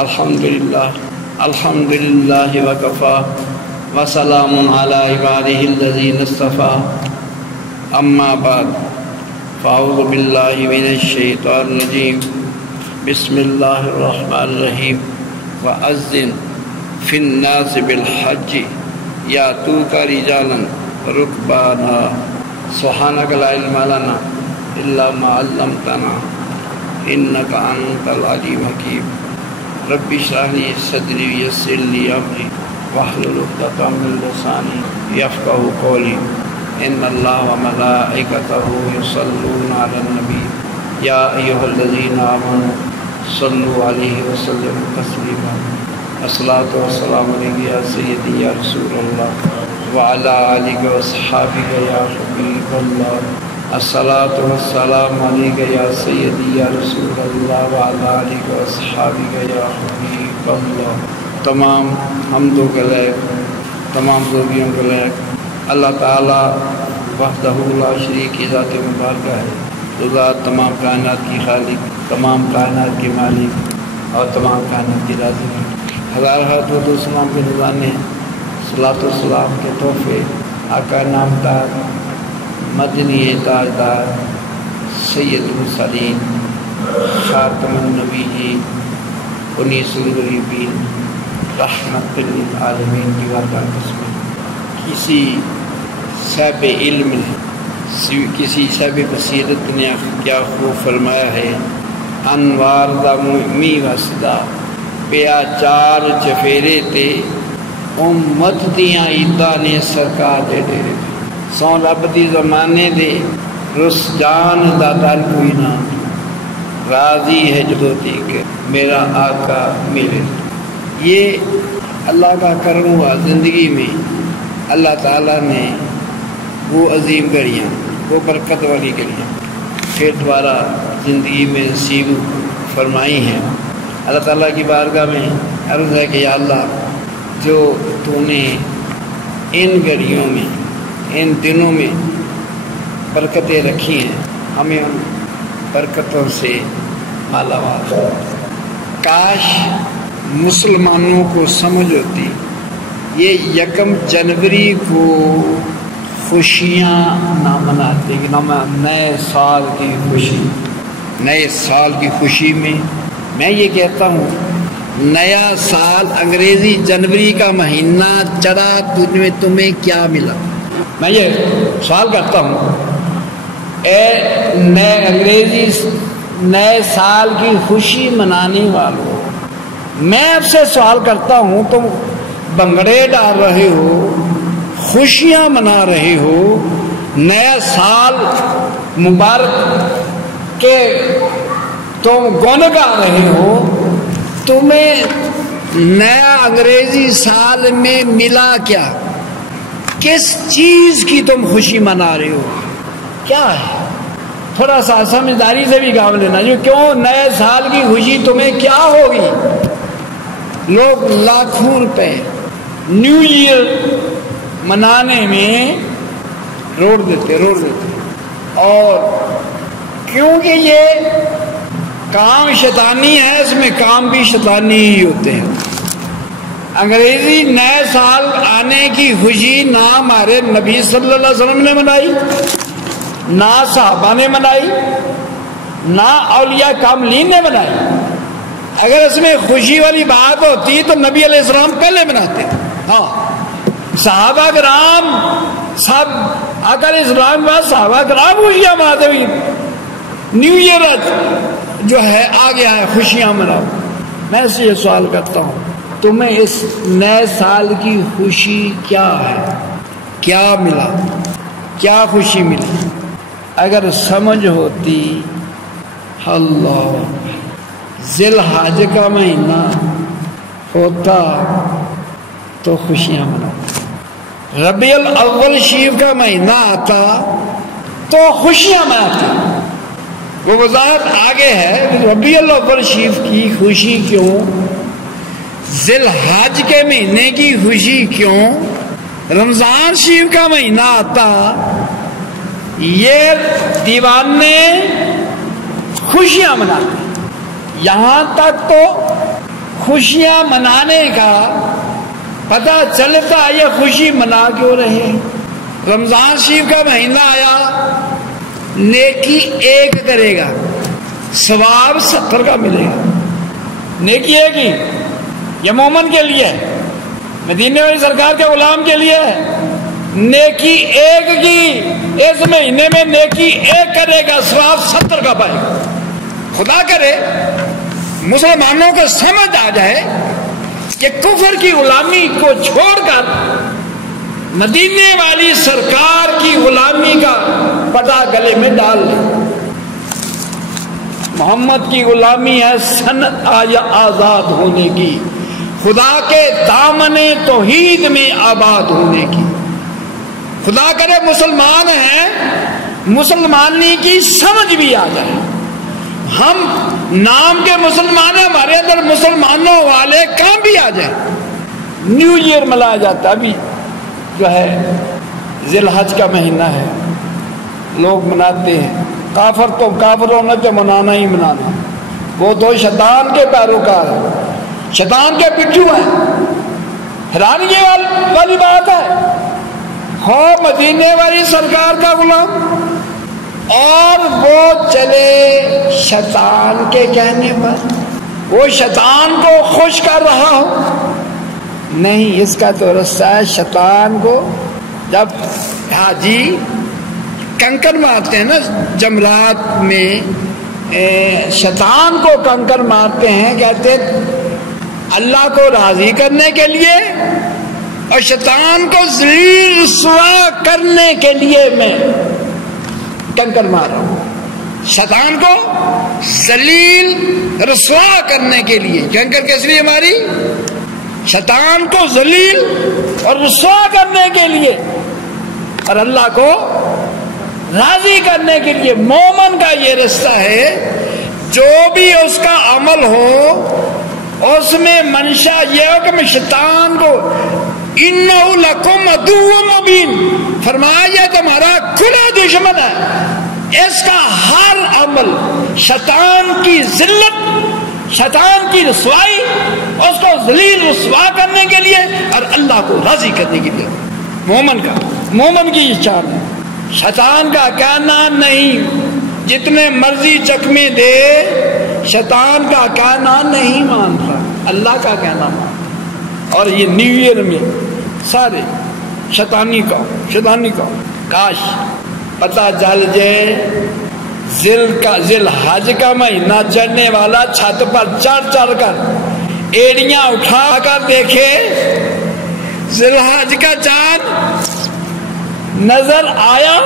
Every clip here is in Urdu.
الحمدللہ وکفا وسلام علی عبادہ الذین اصطفیٰ اما بعد فاعوذ باللہ من الشیطان الرجیم بسم اللہ الرحمن الرحیم وَأَذِّن فِي النَّاسِ بِالْحَجِّ يَأْتُوكَ رِجَالًا رُكْبَانًا سبحانك لا علم لنا إلا ما علمتنا إنك أنت العليم الحكيم رب اشرح لي صدري ويسر لي أمري واحلل عقدة من لساني يفقهوا قولي إن الله وملائكته يصلون على النبي يا أيها الذين آمنوا صلوا عليه وسلموا تسليما الصلاة والسلام عليك يا سيدي يا رسول الله وعلى آلك وصحابك يا حبيب الله الصلاة والسلام عليك يا سيدي يا رسول الله وعلى آلك وصحابك يا حبيب الله تمام حمدوں کے لائق تمام خوبیوں کے لائق اللہ تعالیٰ وحدہ لا شریک کی ذات مبارکہ ہے، تو ذات تمام کائنات کی خالق، تمام کائنات کے مالک اور تمام کائنات کی رازق ہے۔ ہزار درود و سلام کے نذرانے صلاۃ و سلام کے تحفے آقا نامدار مدنی تاجدار سید المرسلین خاتم النبیین انیس الغریبین رحمت للعالمین کی بارگاہ میں کسی صاحب علم نے کسی صاحب بصیرت نے کیا خوب فرمایا ہے، انوار دا می وسدا پیا چار چفیرے تے امت دیاں عیداں نے سرکار دے ڈیرے سو رب دی زمانے دے رس جان دا دل کوئی نہ راضی ہے جدو تھی کہ میرا آقا میرے۔ یہ اللہ کا کرم ہوا زندگی میں، اللہ تعالیٰ نے وہ عظیم گھڑیاں، وہ برکت والی گھڑیاں پھر دوبارہ زندگی میں نصیب فرمائی ہیں۔ اللہ تعالیٰ کی بارگاہ میں عرض ہے کہ یا اللہ جو تو نے ان گھڑیوں میں ان دنوں میں برکتیں رکھی ہیں ہمیں ان برکتوں سے مالا مال۔ کاش مسلمانوں کو سمجھ ہوتی یہ 1 جنوری کو خوشیاں نہ مناتے کہ نئے سال کی خوشی، نئے سال کی خوشی میں یہ کہتا ہوں نیا سال انگریزی جنوری کا مہینہ چڑھا تمہیں کیا ملا؟ میں یہ سوال کرتا ہوں، اے نئے انگریزی نئے سال کی خوشی منانے والوں، میں آپ سے سوال کرتا ہوں، تم بنگڑے ڈال رہے ہو، خوشیاں منا رہے ہو، نیا سال مبارک کے تم گن گا رہے ہو، تمہیں نیا انگریزی سال میں ملا کیا؟ کس چیز کی تم خوشی منا رہے ہو؟ کیا ہے؟ تھوڑا سا سمجھداری سے بھی کام لینا، جو کیوں نئے سال کی خوشی تمہیں کیا ہوگی؟ لوگ لاکھوں روپے نیو ایئر منانے میں روڑ دیتے اور کیونکہ یہ کام شیطانی ہے، اس میں کام بھی شیطانی ہی ہوتے ہیں۔ انگریزی نئے سال آنے کی خوشی نہ ہمارے نبی صلی اللہ علیہ وسلم نے منائی، نہ صحابہ نے منائی، نہ اولیاء کاملین نے منائی۔ اگر اس میں خوشی والی بات ہوتی تو نبی علیہ السلام پہلے مناتے۔ ہاں صحابہ کرام سب آقا علیہ السلام کے بعد صحابہ کرام خوشیاں مناتے ہوئی، نیو ایئر جو ہے آ گیا ہے، خوشیاں مناؤ۔ میں سے یہ سوال کرتا ہوں، تمہیں اس نئے سال کی خوشی کیا ہے؟ کیا ملا؟ کیا خوشی ملی؟ اگر سمجھ ہوتی اللہ ذی الحج کا مہینہ ہوتا تو خوشیاں مناتے، ربیع الاول شریف کا مہینہ آتا تو خوشیاں مناتے۔ وہ وضاحت آگے ہے، ربیع الاول شریف کی خوشی کیوں، ذی الحج کے مہینے کی خوشی کیوں، رمضان شریف کا مہینہ آتا یہ دیوانے خوشیاں مناتے۔ یہاں تک تو خوشیاں منانے کا پتہ چلتا یہ خوشی منا کیوں رہے؟ رمضان شریف کا مہینہ آیا، نیکی ایک کرے گا ثواب 70 کا ملے گا. نیکی ایک ہی، یہ مومن کے لیے ہے، مدینے والی سرکار کے غلام کے لیے ہے. نیکی ایک کی، اس مہینے میں نیکی ایک کرے گا ثواب 70 کا پائے گا. خدا کرے مسلمانوں کو سمجھ آ جائے کہ کفر کی غلامی کو چھوڑ کر مدینے والی سرکار کی غلامی کا پٹا گلے میں ڈال لیں. محمد کی غلامی ہے سنت آزاد ہونے کی، خدا کے دامن توحید میں آباد ہونے کی. خدا کرے مسلمان ہیں، مسلمانی کی سمجھ بھی آ جائے. ہم نام کے مسلمان ہیں، ہمارے اندر مسلمانوں والے کام بھی آ جائیں. نیو ایئر منایا جاتا ہے، ابھی جو ہے ذی الحج کا مہینہ ہے، لوگ مناتے ہیں. کافر تو کافروں نے تو منانا ہی منانا، وہ تو شیطان کے پیروکار ہیں، شیطان کے پٹھو ہیں. حیرانگی والی بات ہے، ہو مدینے والی سرکار کا غلام اور وہ چلے شیطان کے کہنے پر، وہ شیطان کو خوش کر رہا ہو. نہیں، اس کا تو رستہ ہے شیطان کو. جب حاجی کنکر مارتے ہیں نا جمرات میں، شیطان کو کنکر مارتے ہیں، کہتے اللہ کو راضی کرنے کے لیے اور شیطان کو ذلیل رسوا کرنے کے لیے میں کنکر مار رہا ہوں. شیطان کو ذلیل رسوا کرنے کے لیے کنکر کس لیے ماری؟ شیطان کو ذلیل اور رسوا کرنے کے لیے اور اللہ کو راضی کرنے کے لیے. مومن کا یہ رستہ ہے، جو بھی اس کا عمل ہو اس میں منشا یہ ہو کہ میں شیطان کو اِنَّهُ لَكُمْ عَدُوٌّ مُّبِينٌ، فرمایا یہ تمہارا کھلا دشمن ہے. اس کا ہر عمل شیطان کی ذلت، شیطان کی رسوائی، اس کو ذلیل رسوا کرنے کے لیے اور اللہ کو راضی کرنے کے لیے. مومن کی یہ چال ہے. شیطان کا کہنا نہیں، جتنے مرضی چکمے دے شیطان کا کہنا نہیں مانتا، اللہ کا کہنا مانتا. اور یہ نیو ایئر میں سارے شیطانی کا کاش پتہ چل جائے. ذی الحج کا مہینہ چڑھنے والا چھت پر چڑھ کر ایڑیاں اٹھا کر دیکھے، ذی الحج کا چاند نظر آیا.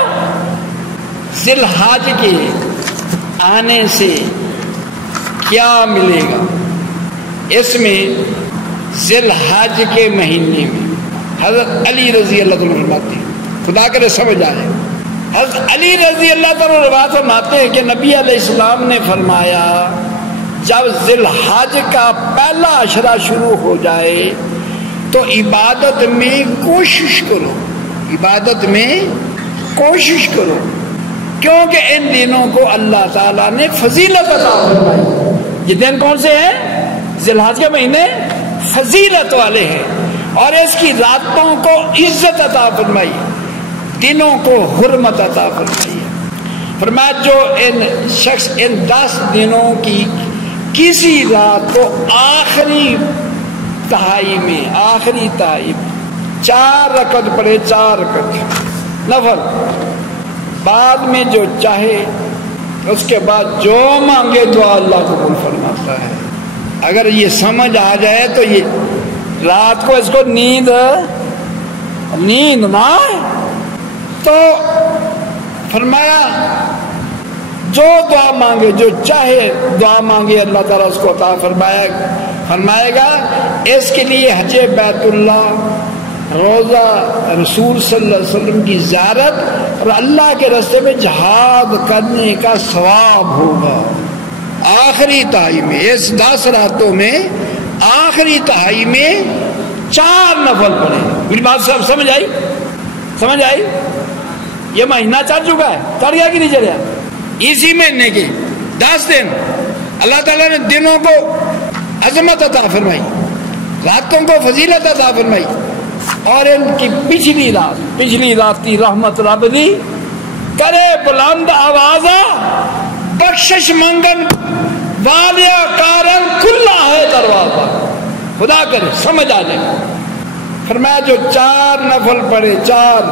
ذی الحج کے آنے سے کیا ملے گا؟ اس میں ذی الحج کے مہینے میں حضرت علی رضی اللہ عنہ فرماتے ہیں، خدا کرے سمجھ آئے، حضرت علی رضی اللہ عنہ روایت فرماتے ہیں کہ نبی علیہ السلام نے فرمایا جب ذی الحج کا پہلا عشرہ شروع ہو جائے تو عبادت میں کوشش کرو، عبادت میں کوشش کرو، کیونکہ ان دنوں کو اللہ تعالیٰ نے فضیلت عطا فرمائی. یہ دن کون سے ہیں؟ ذی الحج کے مہینے فضیلت والے ہیں، اور اس کی راتوں کو عزت عطا فرمائی، دنوں کو حرمت عطا فرمائی. فرمایا جو شخص ان 10 دنوں کی کسی رات کو آخری تہائی میں 4 رکعت پڑھے، 4 رکعت نفل، بعد میں جو چاہے اس کے بعد جو مانگے تو اللہ قبول فرماتا ہے. اگر یہ سمجھ آ جائے تو یہ رات کو اس کو نیند نہ آئے تو فرمایا جو دعا مانگے، جو چاہے دعا مانگے اللہ تعالیٰ اس کو عطا فرمائے گا. اس کے لیے حج بیت اللہ، روزہ رسول صلی اللہ علیہ وسلم کی زیارت اور اللہ کے راستے میں جہاد کرنے کا ثواب ہوگا. آخری تہائی میں، اس 10 راتوں میں آخری تہائی میں 4 نفل پڑھے. میری بات سب سمجھ آئی؟ یہ مہینہ چڑھ چکا ہے، چڑھ گیا کہ نہیں چڑھا؟ اسی مہینے کے 10 دن اللہ تعالیٰ نے دنوں کو عظمت عطا فرمائی، راتوں کو فضیلت عطا فرمائی، اور ان کی پچھلی رات کی رحمت رب دی کرے بلند آوازہ بخشش منگن والیا کارن کھلا ہے دروازہ، خدا کرے سمجھ آ جائے۔ فرمایا جو 4 نفل پڑھے، 4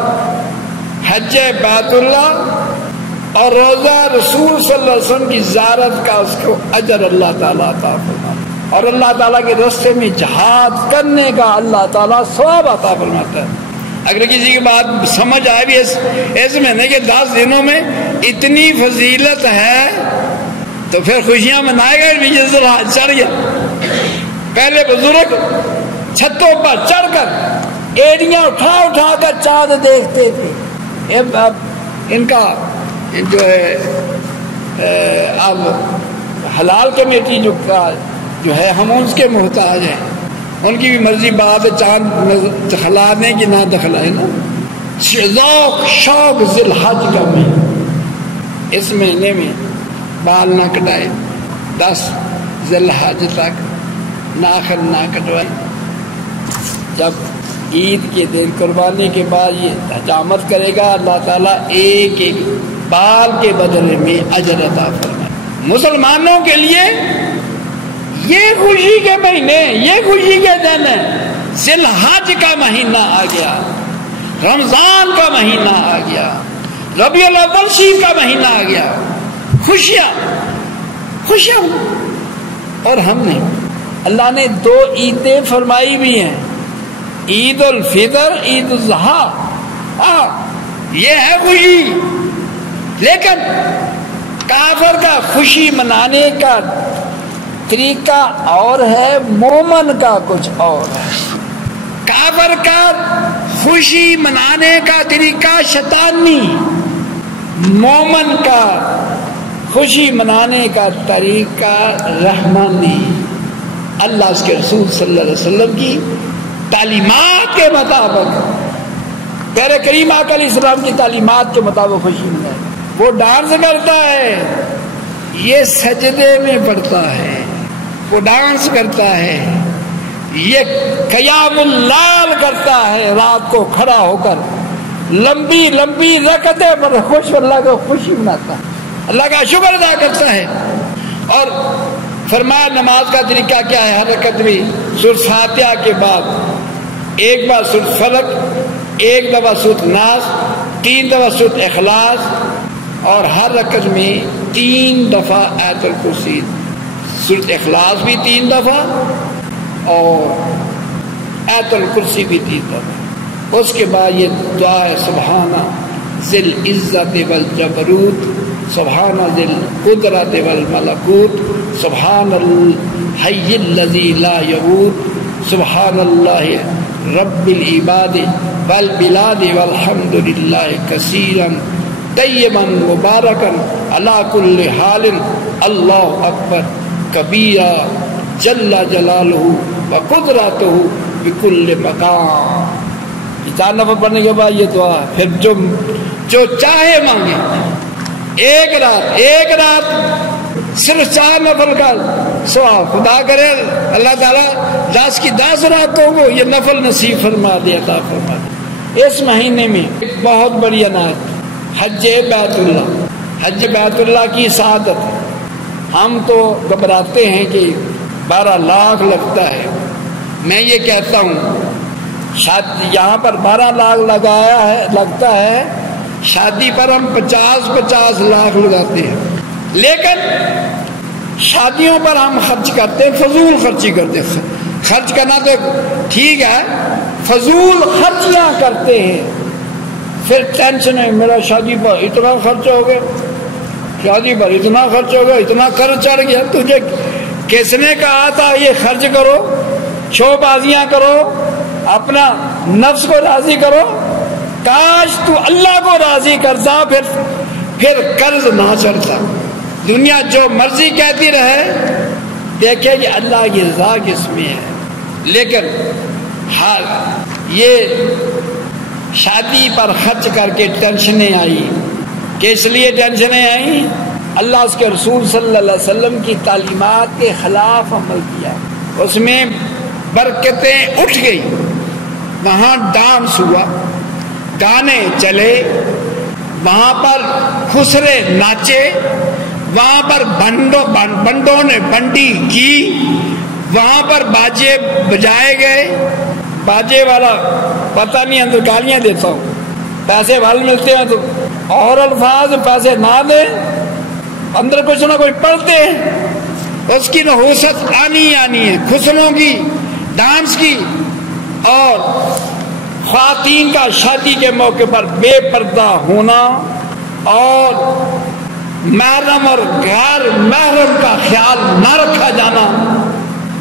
حج بیت اللہ اور روزہ رسول صلی اللہ علیہ وسلم کی زیارت کا اس کو اجر اللہ تعالیٰ عطا فرماتا، اور اللہ تعالیٰ کے راستے میں جہاد کرنے کا اللہ تعالیٰ ثواب عطا فرماتا ہے۔ اگر کسی کی بات سمجھ آئے بھی اس میں نہیں کہ 10 دنوں میں اتنی فضیلت ہے تو پھر خوشیاں منائے گا بھی ذوالحج چڑھ گیا۔ پہلے بزرگ چھتوں پر چڑھ کر ایڑیاں اٹھا کر چاند دیکھتے تھے۔ اب ان کا جو ہے اب حلال کمیٹی جو ہے ہم اس کے محتاج ہیں، ان کی بھی مرضی بات ہے چاند دکھلا دیں کہ نہ دکھلائے نا۔ ذوق شوق ذوالحج کا مہینہ، اس مہینے میں بال نہ کٹائے، 10 ذوالحج تک ناخن نہ کٹوائے۔ جب عید کے دن قربانی کے بعد یہ حجامت کرے گا، اللہ تعالیٰ ایک ایک بال کے بدلے میں اجر عطا فرمائے۔ مسلمانوں کے لیے یہ خوشی کے مہینے، یہ خوشی کے دن ہے۔ ذوالحج کا مہینہ آ گیا، رمضان کا مہینہ آ گیا، ربیع الاول شریف کا مہینہ آ گیا، خوشیاں۔ اور ہم نے اللہ نے 2 عیدیں فرمائی بھی ہیں، عید الفطر، عید الاضحیٰ، یہ ہے خوشی۔ لیکن کافر کا خوشی منانے کا طریقہ اور ہے، مومن کا کچھ اور ہے۔ کافر کا خوشی منانے کا طریقہ شیطانی، مومن کا خوشی منانے کا طریقہ رحمانی، اللہ اس کے رسول صلی اللہ علیہ وسلم کی تعلیمات کے مطابق، پیارے کریم آقا علیہ السلام کی تعلیمات کے مطابق خوشی منائے۔ وہ ڈانس کرتا ہے، یہ سجدے میں پڑتا ہے، وہ ڈانس کرتا ہے، یہ قیام اللیل کرتا ہے، رات کو کھڑا ہو کر لمبی لمبی رکعتیں پر خوش اللہ کو خوشی مناتا ہے، اللہ کا شکر ادا کرتا ہے۔ اور فرمایا نماز کا طریقہ کیا ہے، ہر رکعت میں سورۃ فاتحہ کے بعد ایک بار سورۃ فلق، ایک دفعہ سورۃ ناس، 3 دفعہ سورۃ اخلاص، اور ہر رکعت میں 3 دفعہ آیت الکرسی، سورۃ اخلاص بھی 3 دفعہ اور آیت الکرسی بھی 3 دفعہ۔ اس کے بعد یہ دعا ہے، سبحانہ ذی العزت والجبروت، سبحان ذی القدرت والملکوت، سبحان الحی الذی لا یموت، سبحان اللہ رب العباد والبلاد والحمد للہ کثیرا طیبا مبارکا علی کل حال، اللہ اکبر کبیرا جل جلالہ وقدرتہ بکل مقام۔ 4 نفل پڑھنے کے بعد یہ دعا، پھر جو چاہے مانگے۔ ایک رات صرف 4 نفل کا ثواب، خدا کرے اللہ تعالیٰ 10 کی 10 راتوں کو یہ نفل نصیب فرما دے، عطا فرما دے۔ اس مہینے میں ایک بہت بڑی عنایت، حج بیت اللہ، حج بیت اللہ کی سعادت۔ ہم تو گھبراتے ہیں کہ 12 لاکھ لگتا ہے، میں یہ کہتا ہوں شاید یہاں پر 12 لاکھ لگتا ہے، شادی پر ہم 50 لاکھ لگاتے ہیں، لیکن شادیوں پر ہم خرچ کرتے ہیں، فضول خرچی کرتے ہیں۔ خرچ کرنا تو ٹھیک ہے، فضول خرچیاں کرتے ہیں، پھر ٹینشن ہے میرا شادی پر اتنا خرچ ہو گیا، شادی پر اتنا خرچ ہو گیا، اتنا قرض چڑھ گیا۔ تجھے کس نے کہا تھا یہ خرچ کرو، شو بازیاں کرو، اپنا نفس کو راضی کرو؟ کاش تو اللہ کو راضی کرتا، پھر قرض نہ چڑھتا۔ دنیا جو مرضی کہتی رہے، دیکھے کہ اللہ کی رضا کس میں ہے۔ لیکن یہ شادی پر خرچ کر کے ٹینشنیں آئی، کس لیے ٹینشنیں آئی؟ اللہ اس کے رسول صلی اللہ علیہ وسلم کی تعلیمات کے خلاف عمل کیا، اس میں برکتیں اٹھ گئی. وہاں ڈانس ہوا، گانے چلے، وہاں پر خسرے ناچے، وہاں پر بنڈوں نے بنڈی کی، وہاں پر باجے بجائے گئے. باجے والا پتہ نہیں اندر گالیاں دیتا ہوں، پیسے وال ملتے ہیں تو اور الفاظ پیسے نہ دیں، اندر کچھ نہ کوئی پڑھتے ہیں. اس کی نحوست آنی ہے، خسروں کی، ڈانس کی. اور خواتین کا شادی کے موقع پر بے پردہ ہونا اور محرم اور غیر محرم کا خیال نہ رکھا جانا،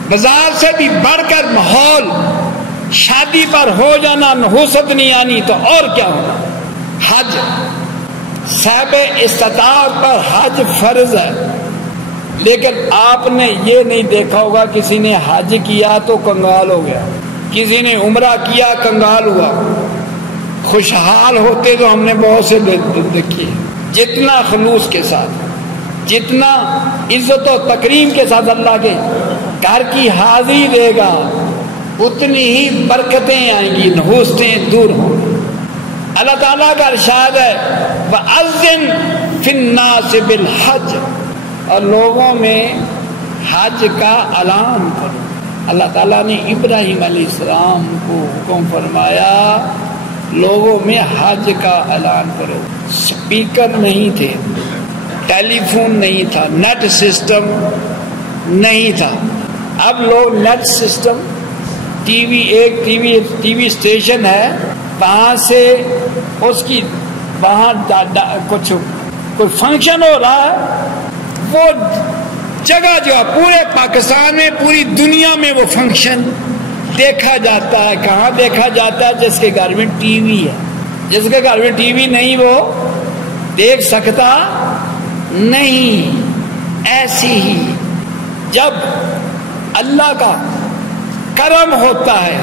بازار سے بھی بڑھ کر ماحول شادی پر ہو جانا، نحوست نہیں آنی تو اور کیا ہونا. حج صاحب استطاعت پر حج فرض ہے، لیکن آپ نے یہ نہیں دیکھا ہوگا کسی نے حج کیا تو کنگال ہو گیا، کسی نے عمرہ کیا کنگال ہوا. خوشحال ہوتے تو ہم نے بہت سے دیکھے. جتنا خلوص کے ساتھ، جتنا عزت و تکریم کے ساتھ اللہ کے گھر کی حاضری دے گا، اتنی ہی برکتیں آئیں گی، نحوستیں دور ہوں. اللہ تعالیٰ کا ارشاد ہے وَأَذِّن فِي النَّاسِ بِالْحَجِّ، اور لوگوں میں حج کا اعلان کرو. اللہ تعالیٰ نے ابراہیم علیہ السلام کو حکم فرمایا لوگوں میں حج کا اعلان کرو. سپیکر نہیں تھے، ٹیلی فون نہیں تھا، نیٹ سسٹم نہیں تھا. اب لوگ net system, T V station ہے، وہاں سے اس کی وہاں کوئی فنکشن ہو رہا ہے، وہ جگہ جو پورے پاکستان میں، پوری دنیا میں وہ فنکشن دیکھا جاتا ہے. کہاں دیکھا جاتا ہے؟ جس کے گھر میں ٹی وی ہے. جس کے گھر میں ٹی وی نہیں وہ دیکھ سکتا نہیں. ایسی ہی جب اللہ کا کرم ہوتا ہے،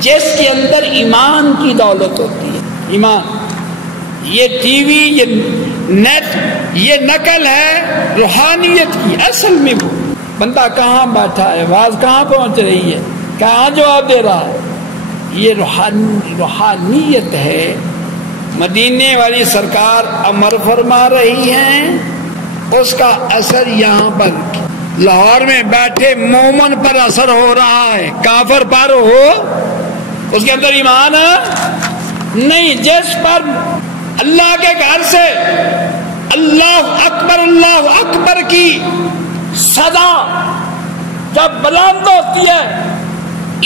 جس کے اندر ایمان کی دولت ہوتی ہے، ایمان، یہ ٹی وی، یہ نیٹ، یہ نقل ہے روحانیت کی. اصل میں وہ بندہ کہاں بیٹھا ہے، آواز کہاں پہنچ رہی ہے، کہاں جواب دے رہا ہے، یہ روحانیت ہے. مدینے والی سرکار امر فرما رہی ہیں، اس کا اثر یہاں پر لاہور میں بیٹھے مومن پر اثر ہو رہا ہے. کافر پر ہو، اس کے اندر ایمان ہے نہیں. جس پر اللہ کے گھر سے اللہ اکبر کی صدا جب بلند ہوتی ہے،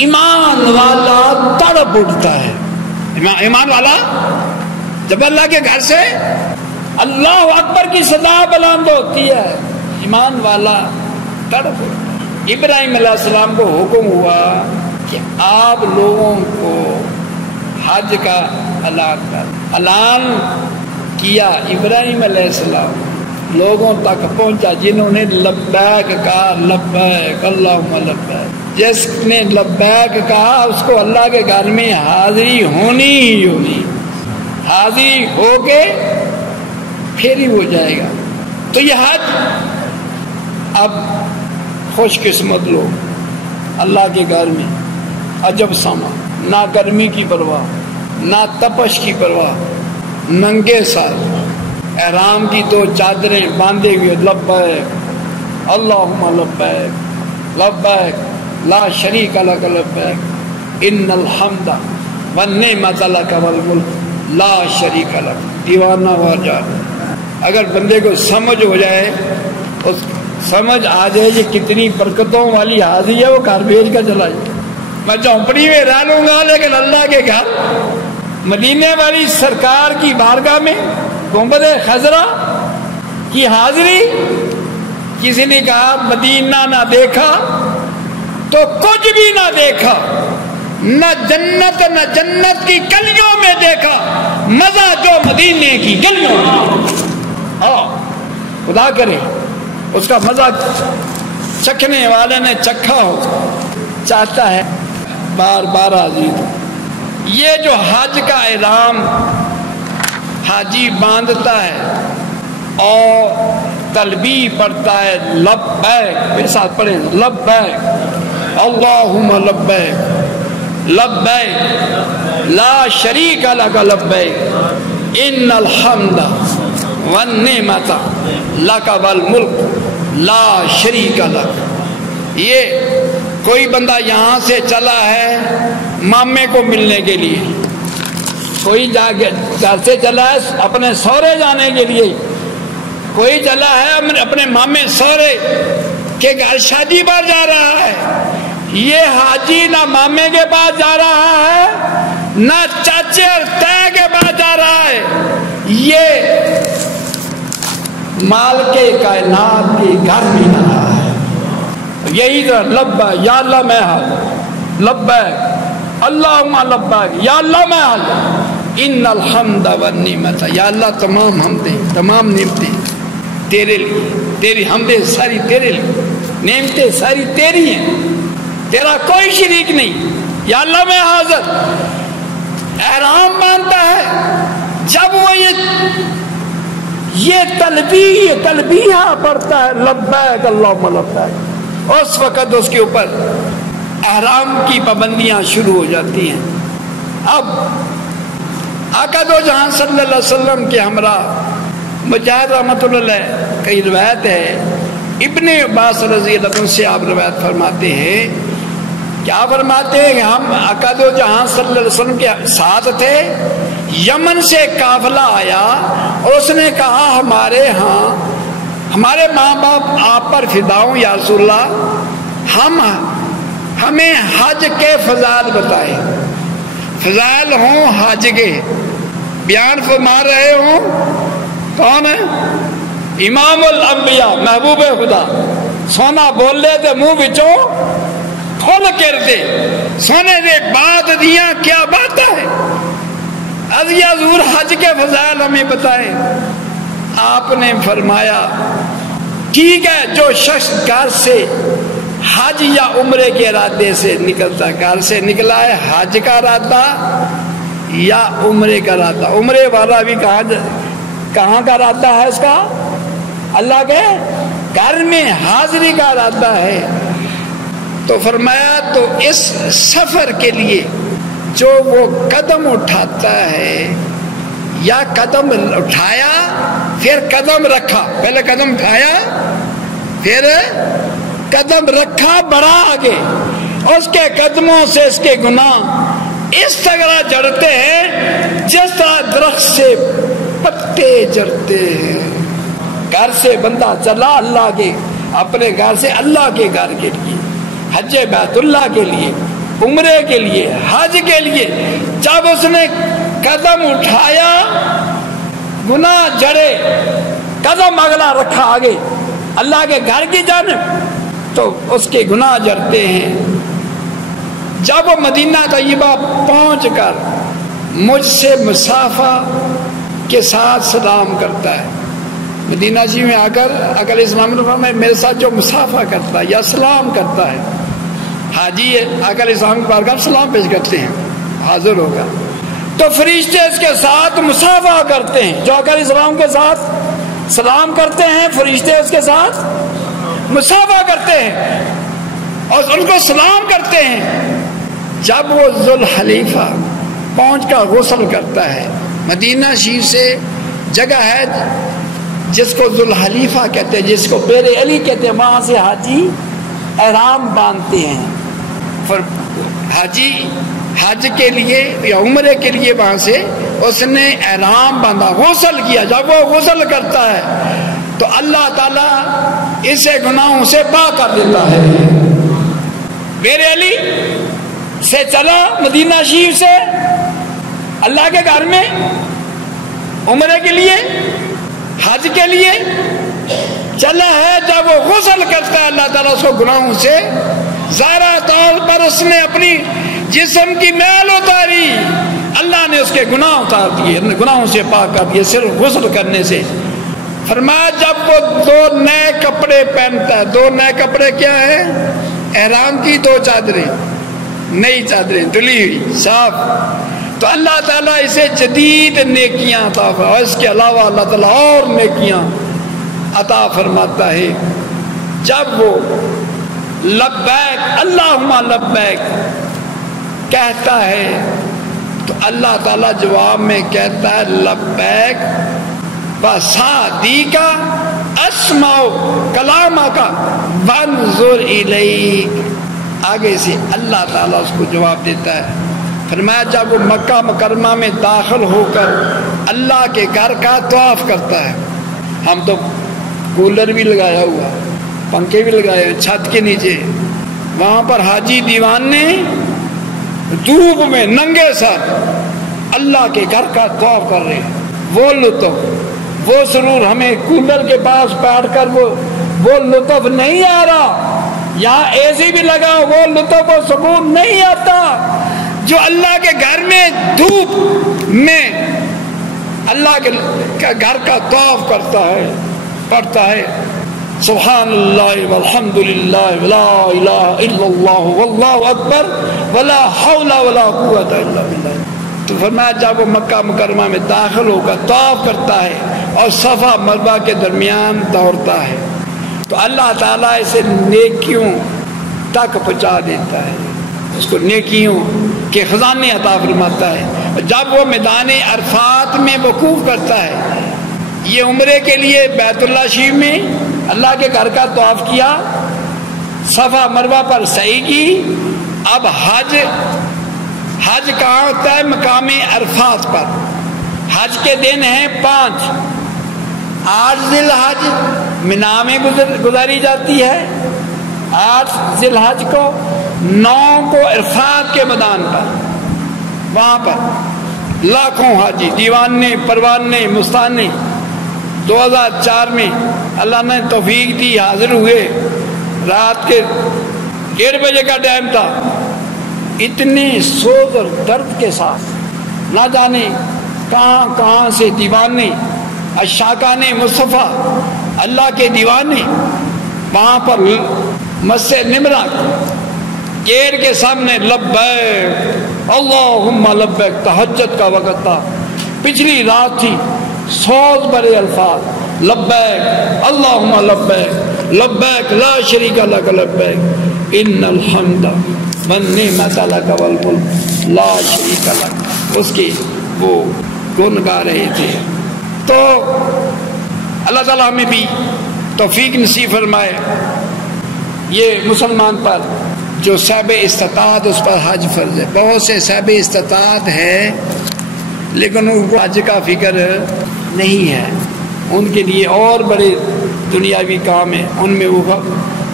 ایمان والا تڑپ اٹھتا ہے. ایمان والا جب اللہ کے گھر سے اللہ اکبر کی صدا بلند ہوتی ہے، ایمان والا تڑپ اٹھتا ہے. ابراہیم علیہ السلام کو حکم ہوا کہ آپ لوگوں کو حج کا اعلان کیا. ابراہیم علیہ السلام لوگوں تک پہنچا جنہوں نے لبیک کہا، لبیک اللہم لبیک. جس نے لبیک کہا اس کو اللہ کے گھر میں حاضری ہونی ہی ہونی. حاضری ہو کے پھر ہی ہو جائے گا. تو یہ حج، اب خوش قسمت لوگ اللہ کے گھر میں عجب سما، نہ گرمی کی پرواہ، نہ تپش کی پرواہ، ننگے سر، احرام کی 2 چادریں باندھے ہوئے، لبیک اللہم لبیک لبیک لا شریک لک لبیک ان الحمد والنعمت لک والملک لا شریک لک. دیوانہ ہوا جائے. اگر بندے کو سمجھ ہو جائے، اس سمجھ آ جائے یہ کتنی برکتوں والی حاضری ہے، وہ گھر بھیج کر چلا جائے. میں جھونپڑی میں رہ لوں گا لیکن اللہ کے گھر، مدینے والی سرکار کی بارگاہ میں گنبد خضرا کی حاضری. کسی نے کہا مدینہ نہ دیکھا تو کچھ بھی نہ دیکھا، نہ جنت کی گلیوں میں دیکھا، مزہ جو مدینے کی گلیوں میں. خدا کرے اس کا مزہ چکھنے والے نے چکھا ہو. چاہتا ہے بار بار حاضر. یہ جو حج کا اعلان حاجی باندھتا ہے اور تلبیہ پڑھتا ہے، لبیک، میرے ساتھ پڑھیں، لبیک اللہم لبیک لبیک لا شریک لک لبیک ان الحمد والنعمت لک والملک لا شریک لک۔ یہ کوئی بندہ یہاں سے چلا ہے مامے کو ملنے کے لیے، کوئی گھر سے چلا ہے اپنے سورے جانے کے لیے، کوئی چلا ہے اپنے مامے سورے کے گھر شادی پر جا رہا ہے، یہ حاجی نہ مامے کے پاس جا رہا ہے نہ چاچے اور تائے کے پاس جا رہا ہے، یہ مال کے کائنات کے گھر میں جا رہا ہے۔ یہی تو لبیک یا اللہ میں حاضر، لبیک اللہم لبیک یا اللہ میں حاضر، ان الحمد والنعمت یا اللہ تمام حمدیں تمام نعمتیں تیرے لیے، تیری حمدیں ساری تیرے لیے، نعمتیں ساری تیری ہیں، تیرا کوئی شریک نہیں، یا اللہ میں حاضر۔ احرام باندھتا ہے، جب وہ یہ تلبیہ پڑھتا ہے لبیک اللہم لبیک، اس وقت اس کے اوپر احرام کی پابندیاں شروع ہو جاتی ہیں۔ اب آقا دو جہاں صلی اللہ علیہ وسلم کے ہمراہ مجاہد رحمۃ اللہ علیہ کی روایت ہے، ابن عباس رضی اللہ عنہ سے آپ روایت فرماتے ہیں، کیا فرماتے ہیں کہ ہم آقا دو جہاں صلی اللہ علیہ وسلم کے ساتھ تھے، یمن سے قافلہ آیا اور اس نے کہا ہمارے ہاں ہمارے ماں باپ آپ پر فدا ہوں یا رسول اللہ، ہمیں حج کے فضائل بتائے، فضائل ہوں حج کے بیان فرما رہے ہوں۔ کون ہے؟ امام الانبیاء محبوب خدا، سونا بول لے تے منہ بچوں کھول کر دے، سونے دے بات دیاں کیا بات ہے، ازیا حضور حج کے فضائل ہمیں بتائیں۔ آپ نے فرمایا ٹھیک ہے، جو شخص گھر سے حج یا عمرے کے ارادے سے نکلتا، گھر سے نکلا ہے حج کا ارادہ یا عمرے کا ارادہ، عمرے والا بھی کہاں کا ارادہ ہے اس کا؟ اللہ کے گھر میں حاضری کا ارادہ ہے، تو فرمایا تو اس سفر کے لیے جو وہ قدم اٹھاتا ہے یا قدم اٹھایا پھر قدم رکھا، پہلے قدم اٹھایا پھر قدم رکھا بڑھا آگے، اس کے قدموں سے اس کے گناہ اس طرح جڑتے ہیں جس طرح درخت سے پتے جڑتے ہیں۔ گھر سے بندہ چلا اللہ کے، اپنے گھر سے اللہ کے گھر کے لیے، حج بیت اللہ کے لیے، عمرے کے لیے، حج کے لیے، جب اس نے قدم اٹھایا گناہ جڑے، قدم اگلا رکھا آگے اللہ کے گھر کی جانب تو اس کے گناہ جڑتے ہیں۔ جب وہ مدینہ طیبہ پہنچ کر مجھ سے مصافہ کے ساتھ سلام کرتا ہے، مدینہ جی میں آ کر اگر اسلام میں میرے ساتھ جو مصافہ کرتا ہے یا سلام کرتا ہے، حاجی ہے اگر اسلام کے بارگاہ سلام پیش کرتے ہیں حاضر ہوگا، تو فرشتے اس کے ساتھ مصافہ کرتے ہیں، جو اگر اسلام کے ساتھ سلام کرتے ہیں فرشتے اس کے ساتھ مصافہ کرتے ہیں اور ان کو سلام کرتے ہیں۔ جب وہ ذوالحلیفہ پہنچ کر غسل کرتا ہے، مدینہ شریف سے جگہ ہے جس کو ذوالحلیفہ کہتے ہیں، جس کو بیر علی کہتے ہیں، وہاں سے حاجی احرام باندھتے ہیں، حاجی حج کے لیے یا عمرے کے لیے وہاں سے اس نے احرام باندھا، غسل کیا۔ جب وہ غسل کرتا ہے تو اللہ تعالیٰ اسے گناہوں سے پاک کر دیتا ہے۔ بیر علی سے چلا مدینہ شریف سے اللہ کے گھر میں عمرے کے لیے حج کے لیے چلا ہے، جب وہ غسل کرتا ہے اللہ تعالیٰ اس کو گناہوں سے ظاہرہ طور پر اس نے اپنی جسم کی میل اتاری، اللہ نے اس کے گناہ اتار دیے، گناہوں سے پاک کر دیے صرف غسل کرنے سے۔ فرمایا جب وہ 2 نئے کپڑے پہنتا ہے، 2 نئے کپڑے کیا ہیں؟ احرام کی 2 چادریں، نئی چادریں دھلی ہوئی صاف، تو اللہ تعالیٰ اسے جدید نیکیاں عطا فرماتا ہے، اس کے علاوہ اللہ تعالیٰ اور نیکیاں عطا فرماتا ہے۔ جب وہ لبیک اللہم لبیک کہتا ہے تو اللہ تعالیٰ جواب میں کہتا ہے لبیک وصادیق اسمع کلامک وانظر الیک۔ آگے سے اللہ تعالیٰ اس کو جواب دیتا ہے، فرمایا جب وہ مکہ مکرمہ میں داخل ہو کر اللہ کے گھر کا طواف کرتا ہے، ہم تو کولر بھی لگایا ہوا، پنکھے بھی لگائے چھت کے نیچے، وہاں پر حاجی دیوانے دھوپ میں ننگے سر اللہ کے گھر کا طواف کر رہے ہیں، وہ لطف وہ سرور ہمیں کولر کے پاس بیٹھ کر وہ لطف نہیں آ رہا، یہاں اے سی بھی لگا وہ لطف و سکون نہیں آتا جو اللہ کے گھر میں دھوپ میں اللہ کے گھر کا طواف کرتا ہے، پڑھتا ہے سبحان اللہ والحمد للہ ولا الہ الا اللہ واللہ اکبر ولا حول ولا قوت الا باللہ۔ تو فرمایا جب وہ مکہ مکرمہ میں داخل ہو کر طواف کرتا ہے اور صفا مروہ کے درمیان دوڑتا ہے تو اللہ تعالیٰ اسے نیکیوں تک پہنچا دیتا ہے، اس کو نیکیوں کے خزانے عطا فرماتا ہے۔ جب وہ میدان عرفات میں وقوف کرتا ہے، یہ عمرے کے لیے بیت اللہ شریف میں اللہ کے گھر کا طواف کیا، صفا مروہ پر سعی کی، اب حج کہاں ہوتا ہے؟ مقام عرفات پر۔ حج کے دن ہیں 5، 8 ذی الحج منا میں گزاری جاتی ہے، 8 ذی الحج کو، 9 کو عرفات کے میدان پر، وہاں پر لاکھوں حاجی دیوانے پروانے مستانے 2004 میں اللہ نے توفیق دی، حاضر ہوئے، رات کے 1:30 بجے کا ٹائم تھا، اتنے سوز اور درد کے ساتھ نہ جانے کہاں کہاں سے دیوانے عشاقان مصطفیٰ اللہ کے دیوانے وہاں پر مسجد نمرہ گیٹ کے سامنے لبیک اللہم لبیک، تہجد کا وقت تھا، پچھلی رات تھی، سوز بڑے الفاظ لبیک اللہم لبیک لبیک لا شریک لک لبیک ان الحمد والنعمت لک والملک لا شریک لک، اس کی وہ گن گا رہے تھے۔ تو اللہ تعالیٰ ہمیں بھی توفیق نصیب فرمائے، یہ مسلمان پر جو صاحب استطاعت اس پر حج فرض ہے، بہت سے صاحب استطاعت ہے لیکن ان کو حج کا فکر نہیں ہے، ان کے لیے اور بڑے دنیاوی کام ہیں، ان میں وہ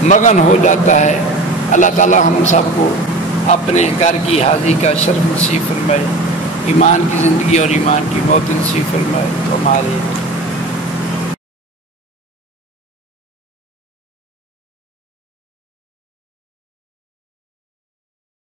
مگن ہو جاتا ہے۔ اللہ تعالیٰ ہم سب کو اپنے گھر کی حاضری کا شرف نصیب فرمائے، ایمان کی زندگی اور ایمان کی موت نصیب فرمائے تو ہمارے